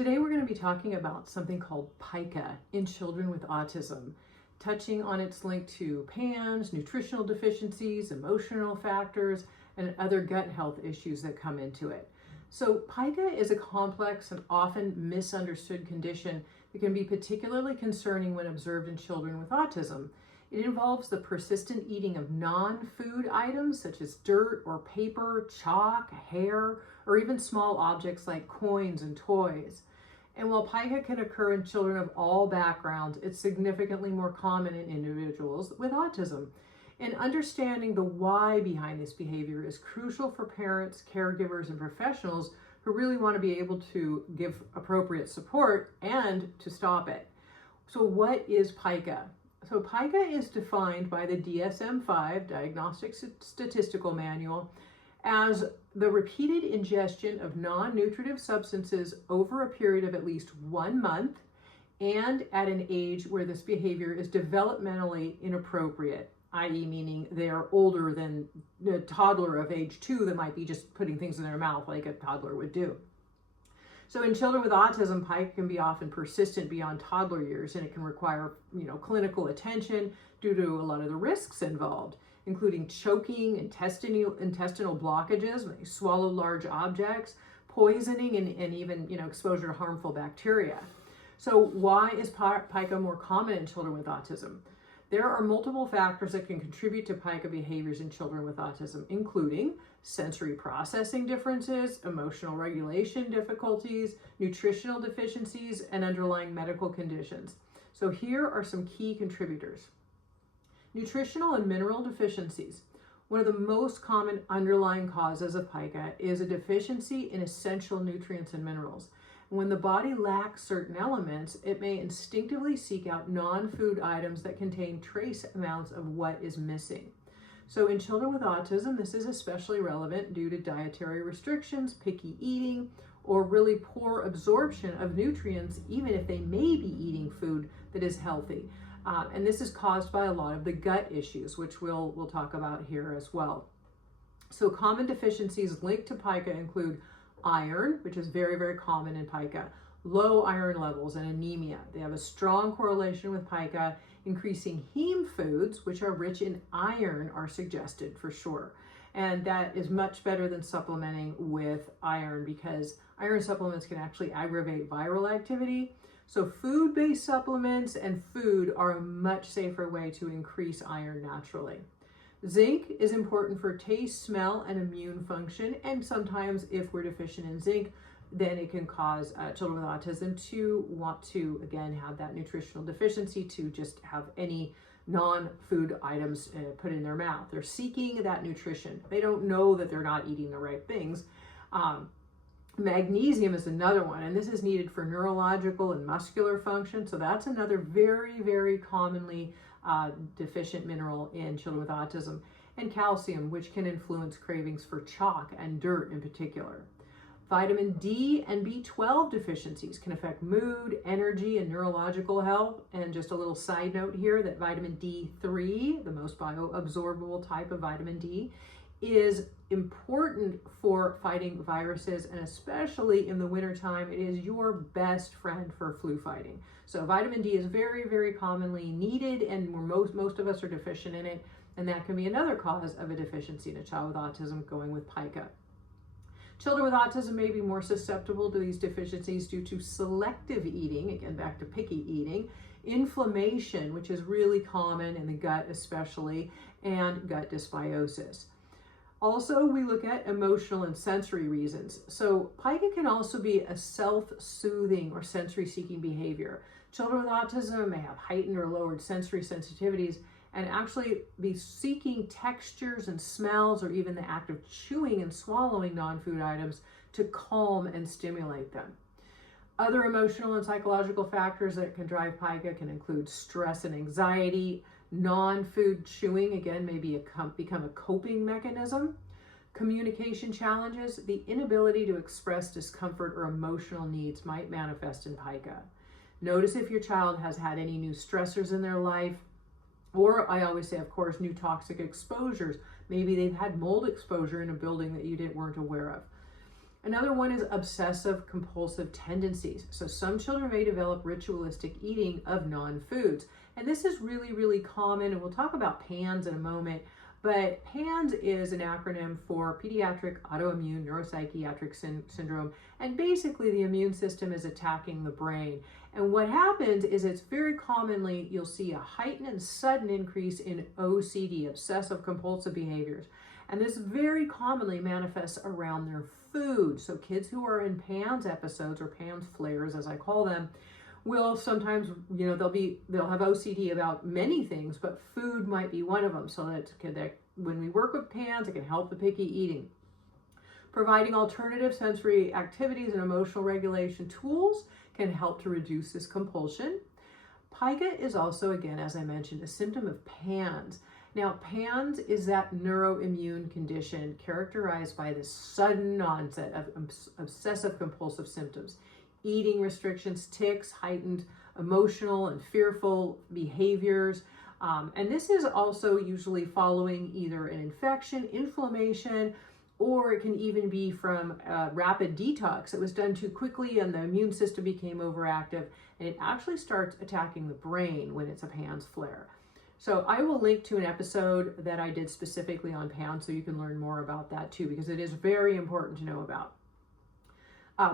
Today we're going to be talking about something called Pica in children with autism, touching on its link to PANS, nutritional deficiencies, emotional factors, and other gut health issues that come into it. So Pica is a complex and often misunderstood condition that can be particularly concerning when observed in children with autism. It involves the persistent eating of non-food items such as dirt or paper, chalk, hair, or even small objects like coins and toys. And while Pica can occur in children of all backgrounds, it's significantly more common in individuals with autism. And understanding the why behind this behavior is crucial for parents, caregivers, and professionals who really want to be able to give appropriate support and to stop it. So what is Pica? So Pica is defined by the DSM-5, Diagnostic Statistical Manual, as the repeated ingestion of non-nutritive substances over a period of at least 1 month and at an age where this behavior is developmentally inappropriate, i.e. meaning they are older than a toddler of age 2 that might be just putting things in their mouth like a toddler would do. So in children with autism, Pica can be often persistent beyond toddler years, and it can require, clinical attention due to a lot of the risks involved, including choking, intestinal blockages when they swallow large objects, poisoning, and even, exposure to harmful bacteria. So why is Pica more common in children with autism? There are multiple factors that can contribute to Pica behaviors in children with autism, including sensory processing differences, emotional regulation difficulties, nutritional deficiencies, and underlying medical conditions. So here are some key contributors. Nutritional and mineral deficiencies. One of the most common underlying causes of Pica is a deficiency in essential nutrients and minerals. When the body lacks certain elements, it may instinctively seek out non-food items that contain trace amounts of what is missing. So in children with autism, this is especially relevant due to dietary restrictions, picky eating, or really poor absorption of nutrients, even if they may be eating food that is healthy. And this is caused by a lot of the gut issues, which we'll talk about here as well. So common deficiencies linked to Pica include iron, which is very, very common in Pica, low iron levels, and anemia. They have a strong correlation with Pica. Increasing heme foods, which are rich in iron, are suggested for sure. And that is much better than supplementing with iron because iron supplements can actually aggravate viral activity. So food-based supplements and food are a much safer way to increase iron naturally. Zinc is important for taste, smell, and immune function. And sometimes if we're deficient in zinc, then it can cause children with autism to want to, again, have that nutritional deficiency to just have any non-food items put in their mouth. They're seeking that nutrition. They don't know that they're not eating the right things. Magnesium is another one, and this is needed for neurological and muscular function. So that's another very, very commonly deficient mineral in children with autism. And calcium, which can influence cravings for chalk and dirt in particular. Vitamin D and B12 deficiencies can affect mood, energy, and neurological health. And just a little side note here that vitamin D3, the most bioabsorbable type of vitamin D, is important for fighting viruses, and especially in the wintertime, it is your best friend for flu fighting. So vitamin D is very, very commonly needed, and most of us are deficient in it, and that can be another cause of a deficiency in a child with autism going with Pica. Children with autism may be more susceptible to these deficiencies due to selective eating, again back to picky eating, inflammation, which is really common in the gut especially, and gut dysbiosis. Also, we look at emotional and sensory reasons. So Pica can also be a self-soothing or sensory-seeking behavior. Children with autism may have heightened or lowered sensory sensitivities and actually be seeking textures and smells, or even the act of chewing and swallowing non-food items to calm and stimulate them. Other emotional and psychological factors that can drive Pica can include stress and anxiety. Non-food chewing, again, may become a coping mechanism. Communication challenges, the inability to express discomfort or emotional needs might manifest in Pica. Notice if your child has had any new stressors in their life, or I always say, of course, new toxic exposures. Maybe they've had mold exposure in a building that you weren't aware of. Another one is obsessive compulsive tendencies. So some children may develop ritualistic eating of non-foods. And this is really, really common. And we'll talk about PANS in a moment. But PANS is an acronym for Pediatric Autoimmune Neuropsychiatric Syndrome. And basically the immune system is attacking the brain. And what happens is it's very commonly, you'll see a heightened and sudden increase in OCD, obsessive compulsive behaviors. And this very commonly manifests around their food. So kids who are in PANS episodes, or PANS flares as I call them, will sometimes, they'll have OCD about many things, but food might be one of them. So that when we work with PANS, it can help the picky eating. Providing alternative sensory activities and emotional regulation tools can help to reduce this compulsion. Pica is also, again, as I mentioned, a symptom of PANS. Now, PANS is that neuroimmune condition characterized by this sudden onset of obsessive compulsive symptoms, eating restrictions, tics, heightened emotional and fearful behaviors. And this is also usually following either an infection, inflammation, or it can even be from rapid detox. It was done too quickly and the immune system became overactive, and it actually starts attacking the brain when it's a PANS flare. So I will link to an episode that I did specifically on PANS so you can learn more about that too, because it is very important to know about.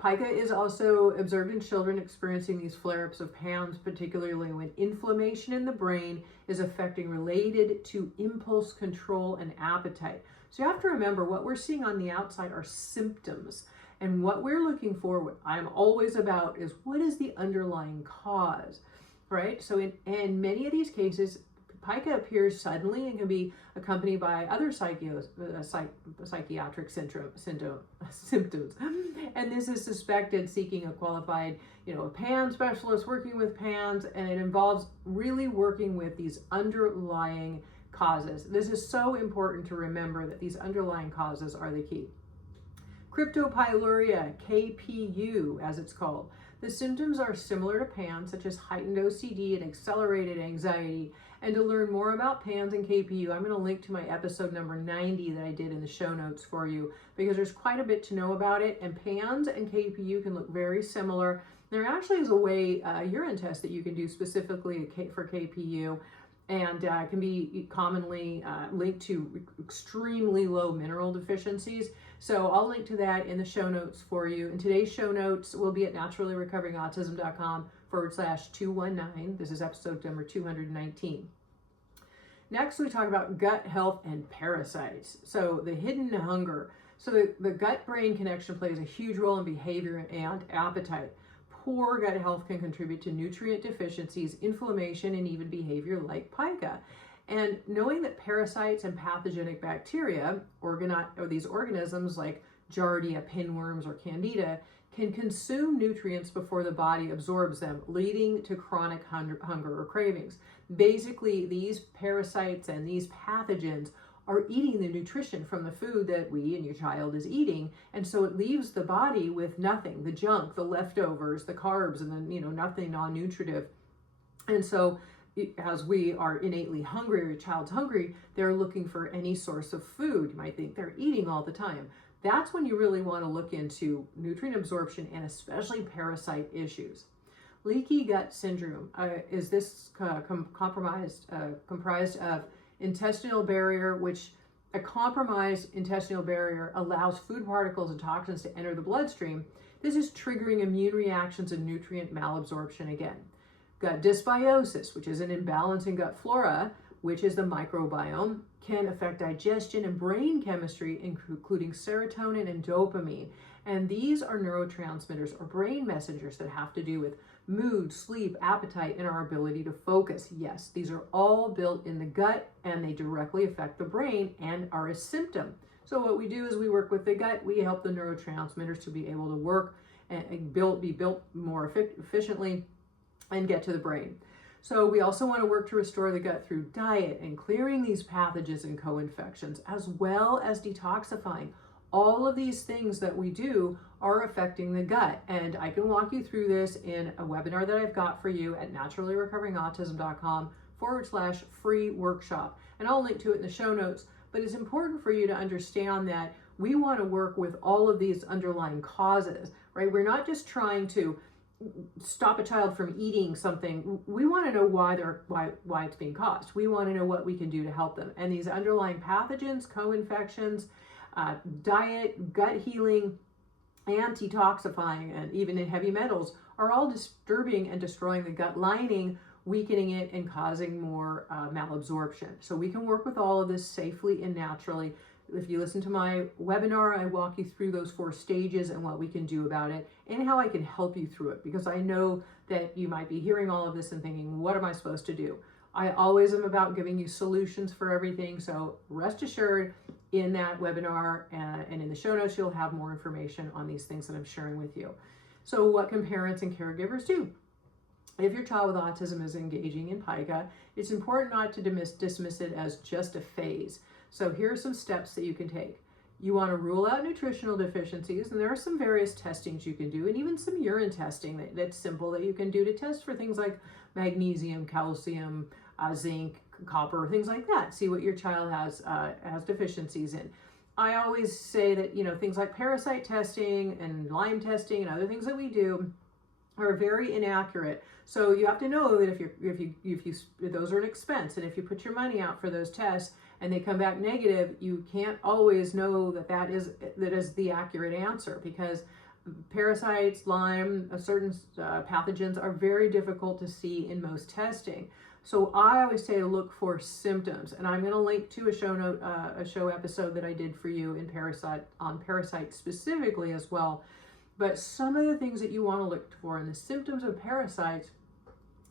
Pica is also observed in children experiencing these flare-ups of PANS, particularly when inflammation in the brain is affecting related to impulse control and appetite. So you have to remember, what we're seeing on the outside are symptoms. And what we're looking for, what I'm always about, is what is the underlying cause, right? So in many of these cases, Pica appears suddenly and can be accompanied by other psychiatric symptoms. And this is suspected seeking a qualified, a PANS specialist working with PANS, and it involves really working with these underlying causes. This is so important to remember, that these underlying causes are the key. Cryptopyluria, KPU, as it's called. The symptoms are similar to PANS, such as heightened OCD and accelerated anxiety. And to learn more about PANS and KPU, I'm going to link to my episode number 90 that I did in the show notes for you, because there's quite a bit to know about it. And PANS and KPU can look very similar. There actually is a urine test that you can do specifically for KPU, and can be commonly linked to extremely low mineral deficiencies. So I'll link to that in the show notes for you. And today's show notes will be at naturallyrecoveringautism.com/219. This is episode number 219. Next, we talk about gut health and parasites. So the hidden hunger. So the gut-brain connection plays a huge role in behavior and appetite. Poor gut health can contribute to nutrient deficiencies, inflammation, and even behavior like pica. And knowing that parasites and pathogenic bacteria, or these organisms like Giardia, pinworms, or Candida, can consume nutrients before the body absorbs them, leading to chronic hunger or cravings. Basically, these parasites and these pathogens are eating the nutrition from the food that we and your child is eating, and so it leaves the body with nothing, the junk, the leftovers, the carbs, and then nothing non-nutritive. And so as we are innately hungry, or your child's hungry, they're looking for any source of food. You might think they're eating all the time. That's when you really want to look into nutrient absorption and especially parasite issues. Leaky gut syndrome is this comprised of intestinal barrier, which a compromised intestinal barrier allows food particles and toxins to enter the bloodstream. This is triggering immune reactions and nutrient malabsorption again. Gut dysbiosis, which is an imbalance in gut flora, which is the microbiome, can affect digestion and brain chemistry, including serotonin and dopamine. And these are neurotransmitters or brain messengers that have to do with mood, sleep, appetite, and our ability to focus. Yes, these are all built in the gut, and they directly affect the brain and are a symptom. So what we do is we work with the gut. We help the neurotransmitters to be able to work and be built more efficiently and get to the brain. So we also want to work to restore the gut through diet and clearing these pathogens and co-infections, as well as detoxifying. All of these things that we do are affecting the gut. And I can walk you through this in a webinar that I've got for you at naturallyrecoveringautism.com/free workshop. And I'll link to it in the show notes. But it's important for you to understand that we want to work with all of these underlying causes, right? We're not just trying to stop a child from eating something. We want to know why it's being caused. We want to know what we can do to help them. And these underlying pathogens, co-infections, diet, gut healing, anti-toxifying, and even in heavy metals are all disturbing and destroying the gut lining, weakening it and causing more malabsorption. So we can work with all of this safely and naturally. If you listen to my webinar, I walk you through those 4 stages and what we can do about it and how I can help you through it, because I know that you might be hearing all of this and thinking, what am I supposed to do? I always am about giving you solutions for everything. So rest assured, in that webinar and in the show notes, you'll have more information on these things that I'm sharing with you. So what can parents and caregivers do? If your child with autism is engaging in Pica, it's important not to dismiss it as just a phase. So here are some steps that you can take. You want to rule out nutritional deficiencies, and there are some various testings you can do, and even some urine testing that's simple that you can do to test for things like magnesium, calcium, zinc, copper, things like that. See what your child has deficiencies in. I always say that, you know, things like parasite testing and Lyme testing and other things that we do are very inaccurate. So you have to know that if those are an expense, and if you put your money out for those tests and they come back negative, you can't always know that is the accurate answer, because parasites, Lyme, certain pathogens are very difficult to see in most testing. So I always say to look for symptoms, and I'm going to link to a show episode that I did for you on parasites specifically as well. But some of the things that you want to look for in the symptoms of parasites,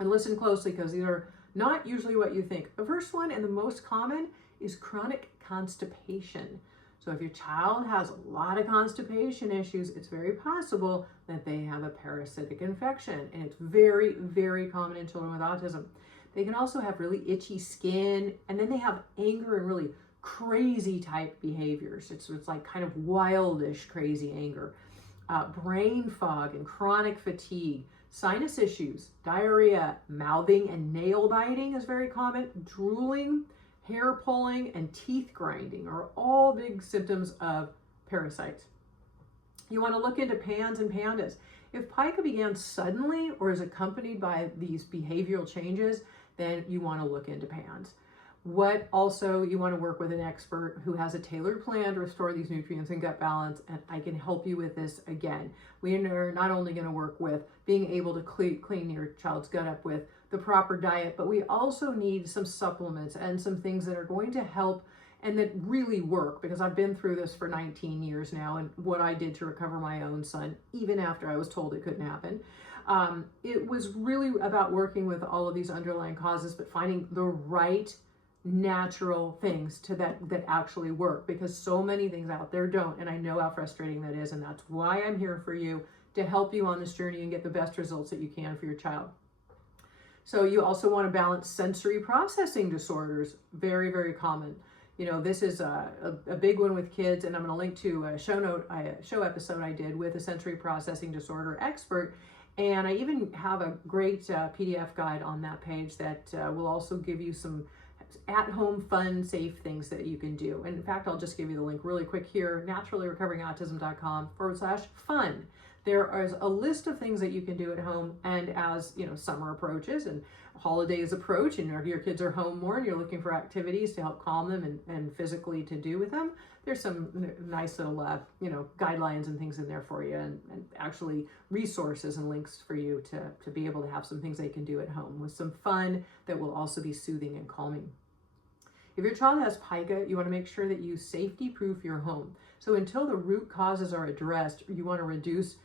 and listen closely because these are not usually what you think. The first one and the most common is chronic constipation. So if your child has a lot of constipation issues, it's very possible that they have a parasitic infection, and it's very, very common in children with autism. They can also have really itchy skin, and then they have anger and really crazy type behaviors. It's like kind of wildish, crazy anger. Brain fog and chronic fatigue, sinus issues, diarrhea, mouthing and nail biting is very common. Drooling, hair pulling, and teeth grinding are all big symptoms of parasites. You want to look into PANS and PANDAS. If Pica began suddenly or is accompanied by these behavioral changes, then you want to look into PANS. What also, you want to work with an expert who has a tailored plan to restore these nutrients and gut balance, and I can help you with this again. We are not only going to work with being able to clean your child's gut up with the proper diet, but we also need some supplements and some things that are going to help and that really work, because I've been through this for 19 years now, and what I did to recover my own son, even after I was told it couldn't happen. It was really about working with all of these underlying causes, but finding the right natural things that actually work, because so many things out there don't, and I know how frustrating that is, and that's why I'm here for you, to help you on this journey and get the best results that you can for your child. So you also want to balance sensory processing disorders, very, very common. You know, this is a big one with kids, and I'm going to link to a show episode I did with a sensory processing disorder expert, and I even have a great PDF guide on that page that will also give you some at-home, fun, safe things that you can do. And in fact, I'll just give you the link really quick here, naturallyrecoveringautism.com/fun. There is a list of things that you can do at home, and as you know, summer approaches and holidays approach, and your kids are home more and you're looking for activities to help calm them and physically to do with them, there's some nice little guidelines and things in there for you, and actually resources and links for you to be able to have some things they can do at home with some fun that will also be soothing and calming. If your child has Pica, you want to make sure that you safety-proof your home. So until the root causes are addressed, you want to reduce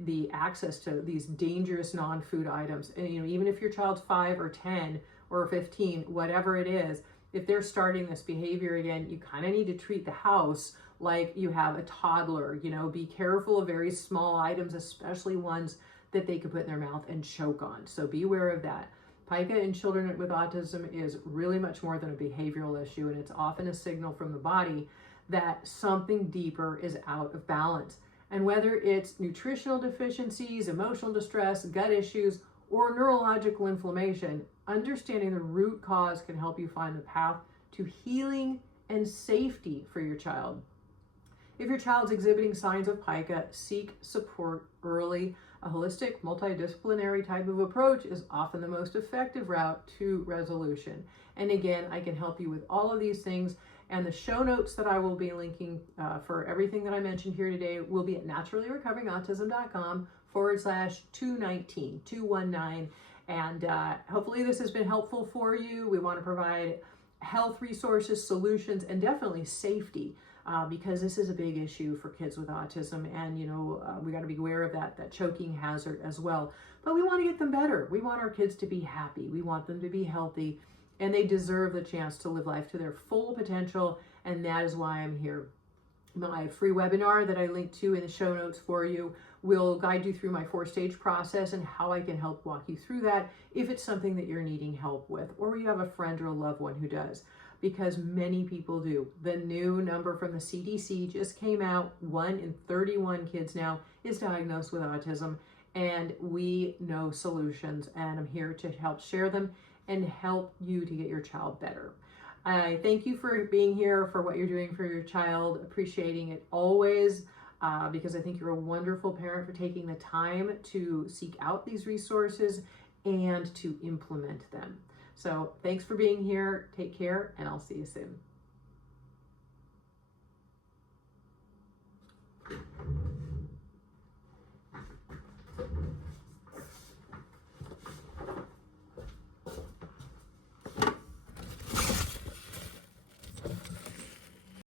the access to these dangerous non-food items. And even if your child's 5 or 10 or 15, whatever it is, if they're starting this behavior again, you kind of need to treat the house like you have a toddler. Be careful of very small items, especially ones that they could put in their mouth and choke on. So be aware of that. Pica in children with autism is really much more than a behavioral issue, and it's often a signal from the body that something deeper is out of balance. And whether it's nutritional deficiencies, emotional distress, gut issues, or neurological inflammation, understanding the root cause can help you find the path to healing and safety for your child. If your child's exhibiting signs of pica, seek support early. A holistic, multidisciplinary type of approach is often the most effective route to resolution. And again, I can help you with all of these things. And the show notes that I will be linking for everything that I mentioned here today will be at naturallyrecoveringautism.com/219. And hopefully this has been helpful for you. We want to provide health resources, solutions, and definitely safety. Because this is a big issue for kids with autism, and we got to be aware of that choking hazard as well. But we want to get them better. We want our kids to be happy. We want them to be healthy, and they deserve the chance to live life to their full potential, and that is why I'm here. My free webinar that I link to in the show notes for you will guide you through my 4-stage process and how I can help walk you through that if it's something that you're needing help with, or you have a friend or a loved one who does. Because many people do. The new number from the CDC just came out. 1 in 31 kids now is diagnosed with autism, and we know solutions, and I'm here to help share them and help you to get your child better. I thank you for being here, for what you're doing for your child, appreciating it always, because I think you're a wonderful parent for taking the time to seek out these resources and to implement them. So thanks for being here. Take care, and I'll see you soon.